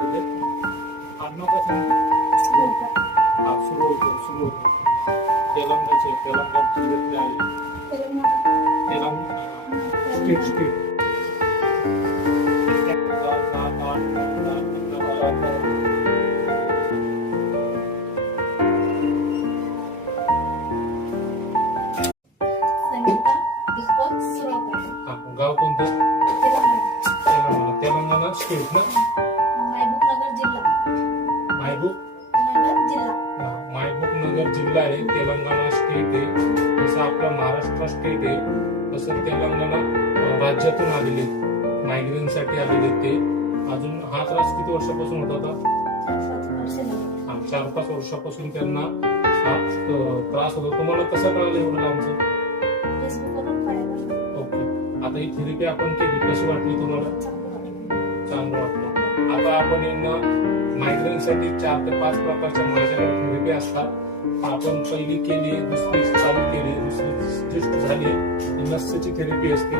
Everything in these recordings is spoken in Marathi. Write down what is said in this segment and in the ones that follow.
तिथे आडनाव काय सांगितलं? हा सुरू तेलंगणा जिल्ह्यातले आहे. तेलंगणा स्टेट गाव कोणतं? तेलंगणा स्टेट ना? महबूब नगर जिल्हा आहे. तेलंगणा स्टेट आहे. जसं आपला महाराष्ट्र स्टेट आहे तसं तेलंगणा राज्यातून आलेले मायग्रेनसाठी आलेले ते. अजून हा त्रास किती वर्षापासून होता होता? 4-5 वर्षापासून त्यांना हा त्रास होतो. तुम्हाला कसं कळालं एवढं लांबचं? ओके. आता ही थेरपी आपण केली, कशी वाटली तुम्हाला? चांगलं वाटलं. आता आपण यांना मायग्रेनसाठी 4 ते 5 प्रकारच्या माझ्याकडे थेरपी असतात. आपण पहिली केली, दुसरी चालू केली, दुसरी जस्ट झाली, नसची थेरपी असते.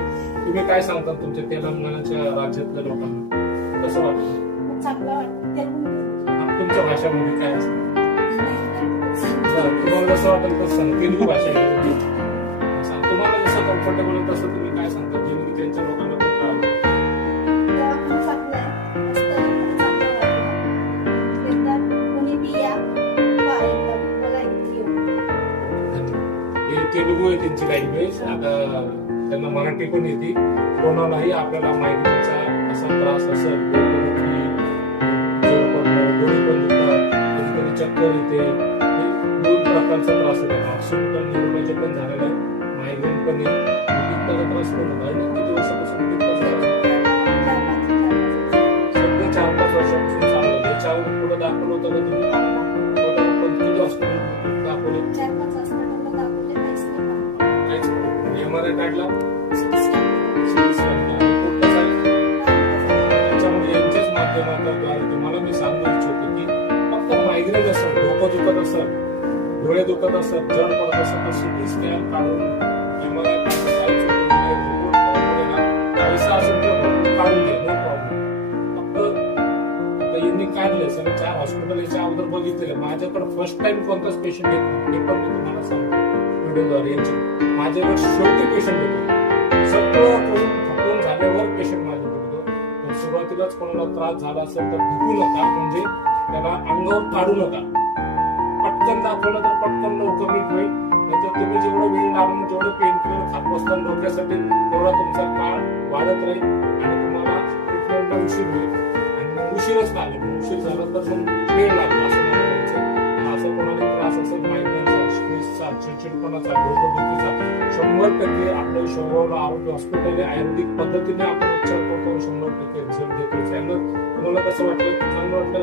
तुम्ही काय सांगता तुमच्या तेलंगणाच्या राज्यातल्या लोकांना कसं वाटतं? तुमच्या भाषामध्ये काय असतं? तुम्हाला जसं वाटेल तसं तेलुगू भाषा तुम्हाला जसं कम्फर्टेबल आहे तसं तुम्ही काय सांगता जेणे त्यांच्या लोकांना खूप तेलुगू आहे त्यांची लँग्वेज. आता त्यांना मराठी पण येते. कोणालाही आपल्याला मायग्रेनचा असा त्रास असेल, डोळे पण दुखतात, कधी कधी चक्कर येते, 2 प्रकारचा त्रास येतो. ऑक्सिजन न्यूरोलॉजी पण झालेला आहे, मायग्रेन पण आहे. पित्ताचा त्रास पण होता आहे. किती वर्षापासून पित्ताचा त्रास? सगळे 4-5 वर्षापासून चालू आहे. याच्यावर पुढे दाखवलं होतं का तुम्ही? पण किती हॉस्पिटल दाखवले? 4-5 हॉस्पिटलला दाखवले, काहीच नाही. एमआरआय काढला, त्याच्यामुळे यांच्याच माध्यमातून तुम्हाला मी सांगू इच्छितो की फक्त मायग्रेन असेल, डोकं दुखत असेल, डोळे दुखत असेल, जड पडत असेल तर सिटी स्कॅन काढून एमआरआय पैसा असेल तर काढून घ्या, नो प्रॉब्लेम. फक्त यांनी काढले सगळे 4 हॉस्पिटल याच्या अगोदर बघितलेले. माझ्याकडे फर्स्ट टाइम कोणताच पेशंट येत नाही, हे पण मी तुम्हाला सांगतो व्हिडिओद्वारे. यांचे माझ्याकडे शेवटी पेशंट येतो, सगळं करून थकून झाल्यावर पेशंट माझ्याकडे येतो. सुरुवातीलाच कोणाला त्रास झाला असेल तर भिकू नका, म्हणजे त्याला अंगावर काढू नका. पटकन दाखवलं तर पटकन लवकर नीट होईल. नाहीतर तुम्ही जेवढं वेळ लागून जेवढं पेन किलर खात बसताल डोक्यासाठी तेवढा तुमचा काळ वाढत राहील आणि तुम्हाला ट्रीटमेंटला उशीर होईल. आणि उशीरच लागेल, उशीर झाला तर मग वेळ लागला असं मला म्हणायचं. असं कोणाला त्रास असेल मायग्रेनचा, स्ट्रेसचा, चिडचिडपणाचा, डोकंदुखीचा, 100% आपल्या शहराला आरोग्य हॉस्पिटल आयुर्वेदिक पद्धतीने आपण उपचार करतो. 100% रिझल्ट देतो. तुम्हाला कसं वाटतं? चांगलं वाटतं?